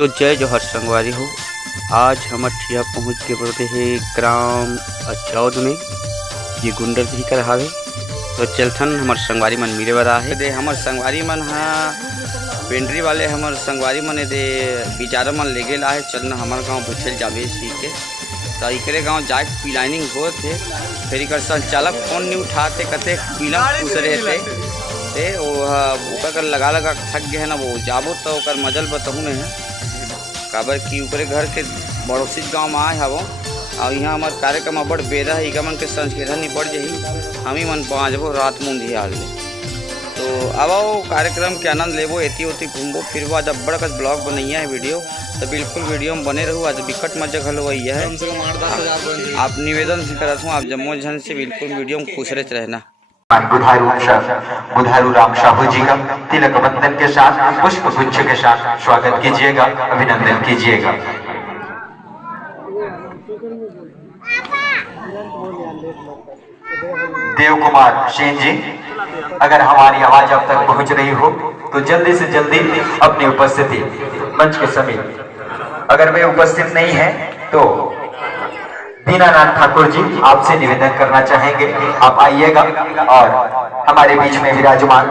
तो जय जोहर संगवारी हो। आज हम ठिया पहुँच के बोलते हैं ग्राम अचौद में, ये गुंडर भी कर हावे। तो चलथन हमार संगवारी मन मिले बरा है दे हमार संगवारी मन हाँ पेंड्री वाले हमार संगवारी मन दे बिचारा मन ले गेला है। चलना हमार गाँव बुझल जावे सीख के तो इकरे गाँव जाए पिलाइनिंग हो थे। फिर इकर संचालक फोन नहीं उठाते कते पीला पूछ रहे थे वो कर लगा थक गए है ना। वो जाबो तो ओकर मजल बताऊँ नहीं है काबर कि ऊपरे घर के बड़ोसी गाँव में आए हवो और यहाँ हमार कार्यक्रम बड़ बेरा है। इका मन के संस्कृत नहीं बढ़ जाही हम ही मन पहुँचबो रात मुंदी हाल में। तो अब वो कार्यक्रम के आनंद लेबो, एती ओती घूमबो फिरबो। आज बड़ा कस ब्लॉग बनैया है वीडियो, तो बिल्कुल वीडियो में बने रहूँ। आज बिकट मजा घलो वही है। आप निवेदन से करत हूँ आप जम्मू जन से बिल्कुल वीडियो में खुश रहना। बुधारू राम साहू जी का तिलक बंधन के साथ पुष्प गुच्छ के साथ स्वागत कीजिएगा, अभिनंदन कीजिएगा। देव कुमार सेन जी, अगर हमारी आवाज अब तक पहुंच रही हो तो जल्दी से जल्दी अपनी उपस्थिति मंच के समीप। अगर वे उपस्थित नहीं है तो दीनानाथ ठाकुर जी आपसे निवेदन करना चाहेंगे आप आइएगा और हमारे बीच में विराजमान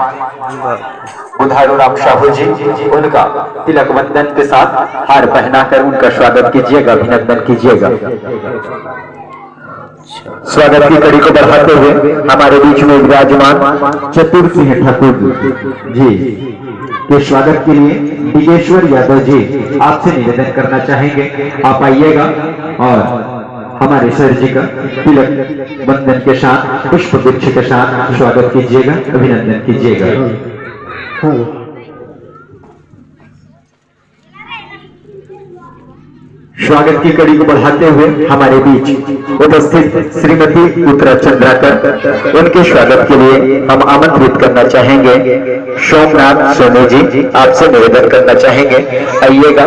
बुधारू राम साहू जी उनका तिलक बंधन के साथ हार पहनाकर उनका स्वागत कीजिएगा, अभिनंदन कीजिएगा। स्वागत की कड़ी को बढ़ाते हुए हमारे बीच में विराजमान चतुर सिंह ठाकुर जी के स्वागत के लिए दिगेश्वर यादव जी आपसे निवेदन करना चाहेंगे आप आइएगा और हमारे सर जी का तिलक बंधन के साथ पुष्प गुच्छ के साथ स्वागत कीजिएगा, अभिनंदन कीजिएगा। स्वागत की कड़ी को बढ़ाते हुए हमारे बीच उपस्थित श्रीमती उत्तरा चंद्राकर, उनके स्वागत के लिए हम आमंत्रित करना चाहेंगे सोमनाथ सोनी जी आपसे निवेदन करना चाहेंगे आइएगा।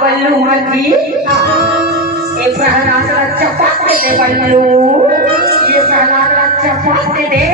बल्लू मजी एक प्रहलाद चपाक दे बल्लू, ये प्रहलाद चपाक दे।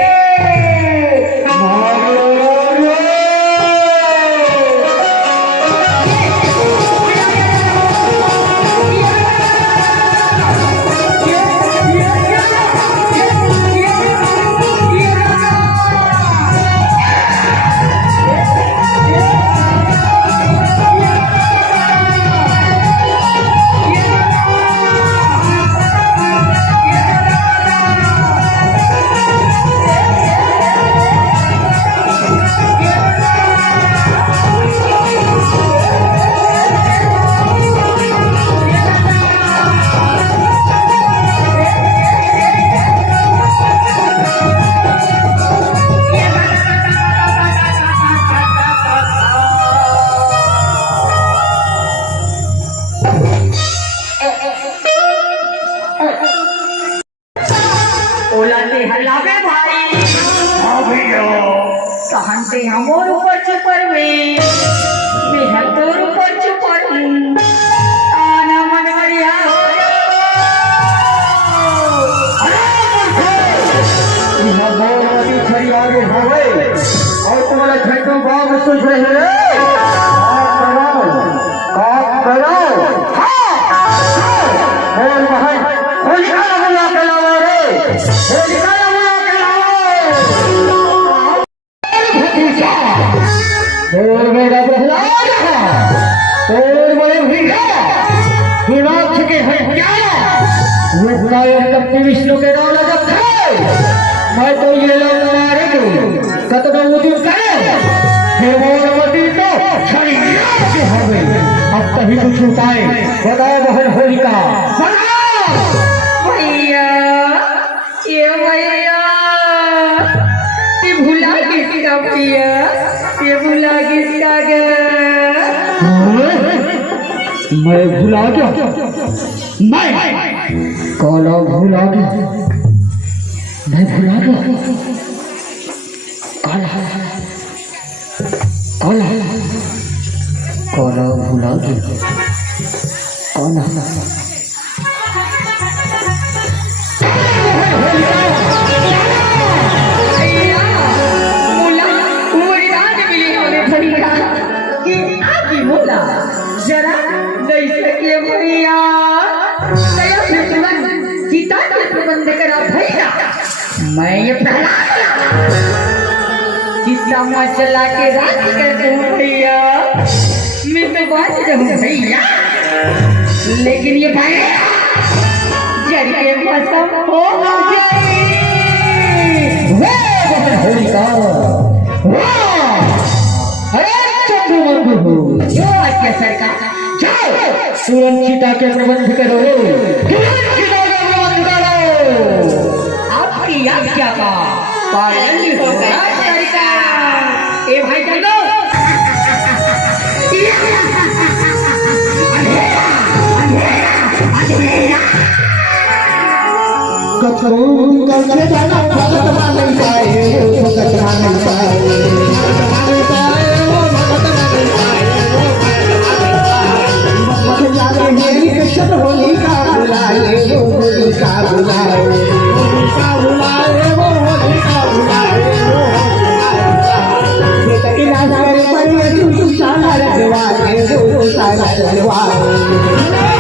सहनते हमोर ऊपर चुपर में बेहतर ऊपर चुपर आना मन बढ़िया हो यह मोरी छड़ी आगे होवे और तुम्हारा झंडू बाग सुझ रहे रे करो बोल भाई होलिका बुला के लाओ रे, होलिका और मेरा प्रहलाद और बड़े भीखा दुराक्ष के हत्यारा विष्णु विष्णु के रौला जब थे मैं तो ये लोग मारेंगे कतनो उदित करे फिर मोरवती तो छड़िया के हवे। अब कहीं कुछ उपाय बताओ बहन होलिका, भैया ये भैया भूला किसका पिया, ये भूला किसका गया, मैं भूला गया मैं काला भूला गया, मैं भूला गया। काला काला काला भूला गया, काला जरा नहीं सके भैया दया से तुरंत सीता के प्रबंध करा भैया। मैं ये सीता माँ चला के राज कर दूं भैया, मैं तो बात रहूं भैया, लेकिन ये भैया जल के मौसम हो जाए। सरकार जाओ तुरंत सीता के प्रबंध करो, तुरंत सीता का प्रबंध करो। आपकी आज्ञा का पालन होगा सरकार। ए भाई चलो करके जाना भगत नहीं पाए, भगत नहीं पाए, मेरी कृष्ण होली का बुलाए, वो होली का बुलाए, होली का बुलाए, वो होली का बुलाए, वो होली का बुलाए। तू साला रखवाए, वो साला रखवाए।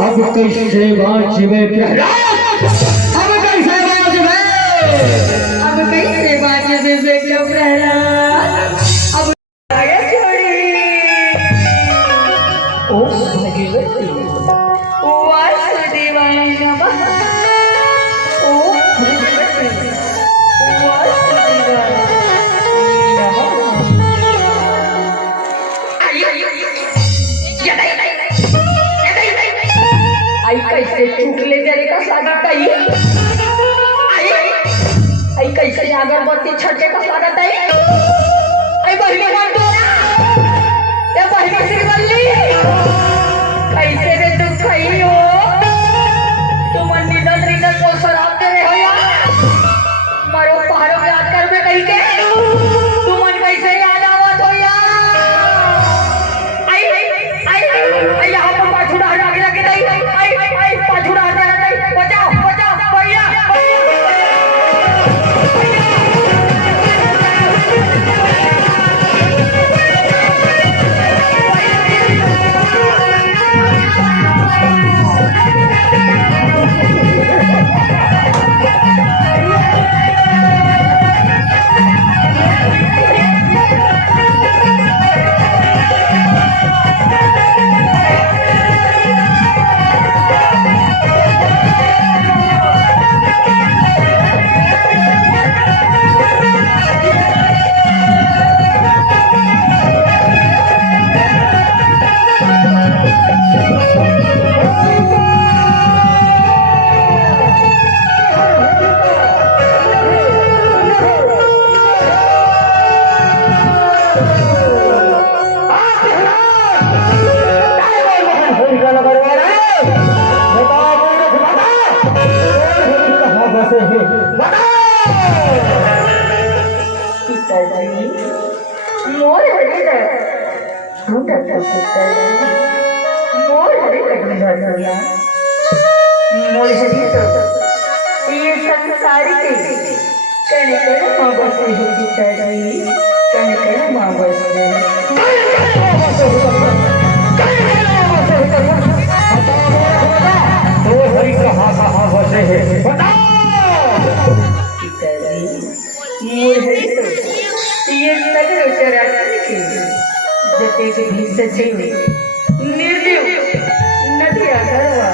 अब कैसे बाजबे प्रहलाद, अब कैसे बाजबे, अब कैसे बाजे बेटा प्रहलाद, अब आगे छोड़ी ओ भगवती वासुदेवाय नमः। ओ भगवती वासुदेवाय नमः। आई कैसे चुकले जरे का स्वागत है, आई कैसे अगरबत्ती छटे का स्वागत है, आई बहिनी बंटोरा, ये बहिनी श्रीवल्ली कैसे रे तुम खई हो, तुम निधन रिधन को शराब दे रहे हो यार, मरो पहाड़ों में आकर में कहीं के तुम कैसे याद आवत हो यार। आई आई आई आई यहाँ पर पाछुड़ा हटा के रखे नहीं, आई आई पाछुड़ा हटा के नहीं, बचाओ बचाओ भैया। मोर हरिहर ढूंढत मोर हरिहर ढूंढला मोर हरिहर ये संसार के कण कण में बसे हैं। कहीं कहीं माँ बस ये सगळं चराचर जते भी सचिव निर्देव नदिया धरवा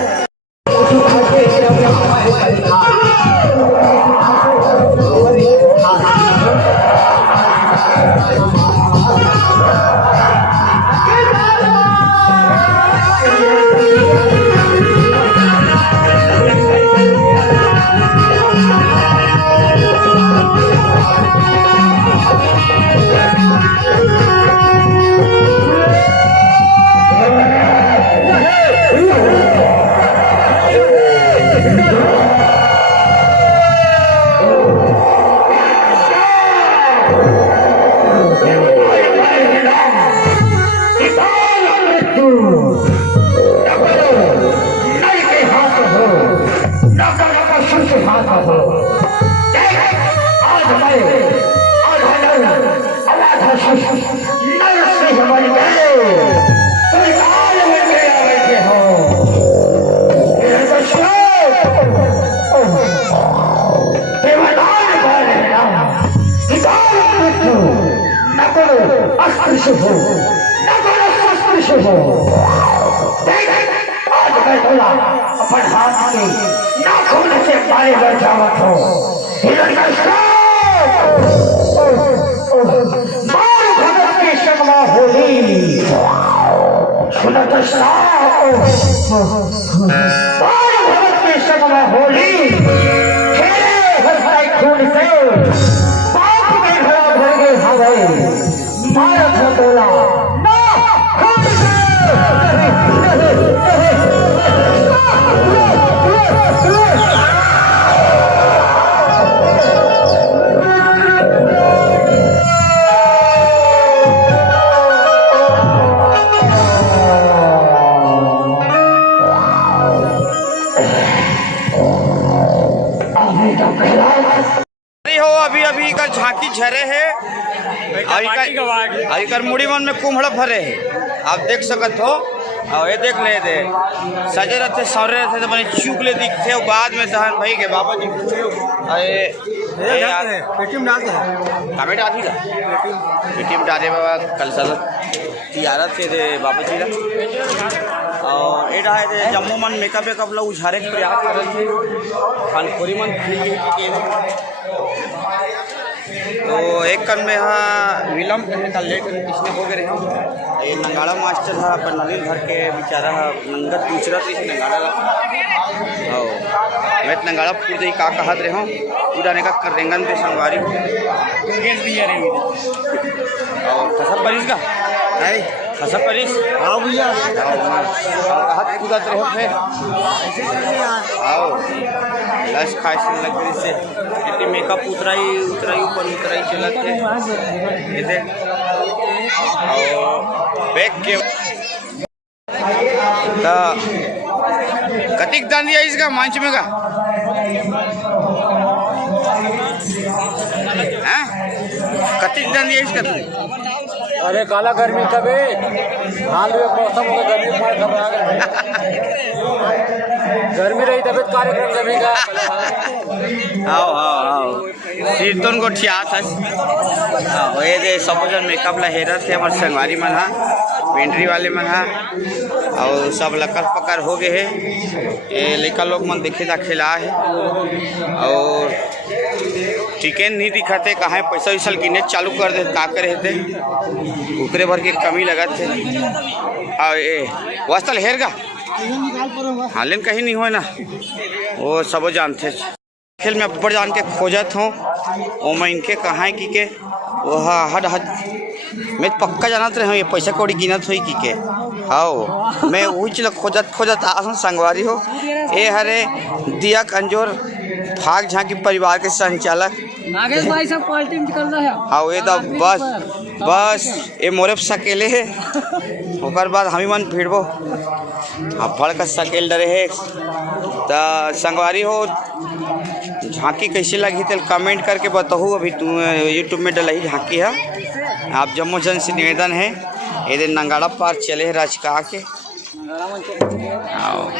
अपन हाथ के नाखून से पाले बचावत हो भगत के शर्मा होली सुनत भगत के शर्मा होली खून से बाप में घड़ा भर गए हवे भारत में बोला अभी अभी कर झांकी झरे है अभी कर मुड़ी मन में कुम्हड़ भरे है आप देख सकत हो और ये देख ले दे सजे रहते सौरे रहते तो बने चूक ले दिखते हो बाद में दहन भाई के बाबा जी अरे पेटीएम डालते हैं कमेंट आती था पेटीएम डाले बाबा कल साल तियारत से दे बाबा जी ला और ये रहा है जम्मू मन मेकअप वेकअप लोग उझारे के प्रयास कर रहे थे खानखोरी मन तो एक कन में यहाँ विलम्ब करने का लेट इसने हो गए हैं ये नंगाड़ा मास्टर है पर नलिन घर के बेचारा नंगत दूसरा तो इस नंगाड़ा और मैं नंगाड़ा पूरे का कहत रहे हूँ पूरा ने का करेंगन पे संगवारी और खसब परिस का नहीं खसब परिस हाँ भैया हाथ कूदा रहे फिर आओ लस खाए से लग रही से इतनी मेकअप उतराई ऊपर उतराई चलत है इधर और बैग के कतिक दान दिया इसका मंच में का कतिक दान दिया इसका तुमने अरे काला गर्मी कभी हाल में मौसम में गर्मी गर्मी रही तबियत कार्यक्रम गर्मी का आओ आओ आओ कीर्तन को ठिया था ये दे सब जन मेकअप ला हेरा थे हमारे संगवारी मन हा पेंट्री वाले मन हा और सब लकर पकर हो गए है ये लड़का लोग मन देखे था खिला है और टिकट नहीं दिखाते कहाँ पैसा वैसा गिने चालू कर दे का करे थे उकरे भर के कमी लगा थे और ये वस्तल हेर का हाँ लेकिन कहीं नहीं हो ना वो सब जानते खेल में अब्बड़ जान के खोजत हूँ वो मैं इनके कहाँ की के वो हद हद मैं पक्का जानत रहे हूँ ये पैसा कौड़ी गिनत हुई की के हाँ मैं वही चीज खोजत आसन संगवारी हो ये हरे दिया कंजोर भाग झांकी परिवार के संचालक नागेश भाई सब क्वालिटी निकल रहा है हाँ ये तो बस ये मोरे सकेले है ओकर बाद हमी मन भिड़बो हाँ फड़ का सकेल डरे है तो संगवारी हो झांकी कैसे लगी तो कमेंट करके बताओ अभी यूट्यूब में डलही झांकी है आप जम्मू जन से निवेदन है ये दिन नंगाड़ा पार चले राजका के आओ।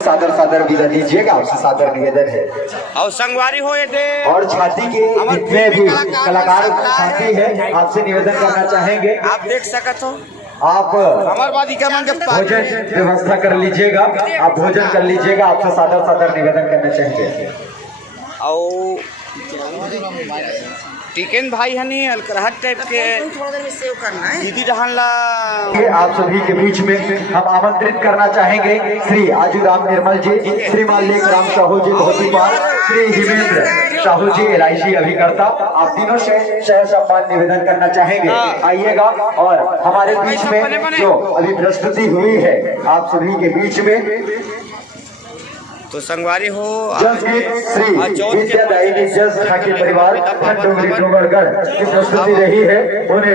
सादर सादर विदा दीजिएगा, आपसे सादर निवेदन है। और संगवारी हो ये दे और छाती के जितने भी कलाकार साथी है आपसे निवेदन करना चाहेंगे, आप देख सकत हो आप भोजन व्यवस्था कर लीजिएगा, आप भोजन कर लीजिएगा, आपसे सादर सादर निवेदन करना चाहेंगे। और टिकन भाई हनी अलकरहट टाइप के दीदी रहन ला आप सभी के बीच में हम आमंत्रित करना चाहेंगे श्री आजूराम निर्मल जी, श्री मालिक राम साहू जी धोतीपाल, श्री हिमेंद्र साहू जी LIC अभिकर्ता, आप तीनों से शह सम्मान निवेदन करना चाहेंगे। आइएगा और हमारे बीच में जो अभी प्रस्तुति हुई है आप सभी के बीच में तो संगवारी हो श्री विद्यादायिनी जस ठाकुर परिवार डोंगरगढ़ की प्रस्तुति रही है। उन्हें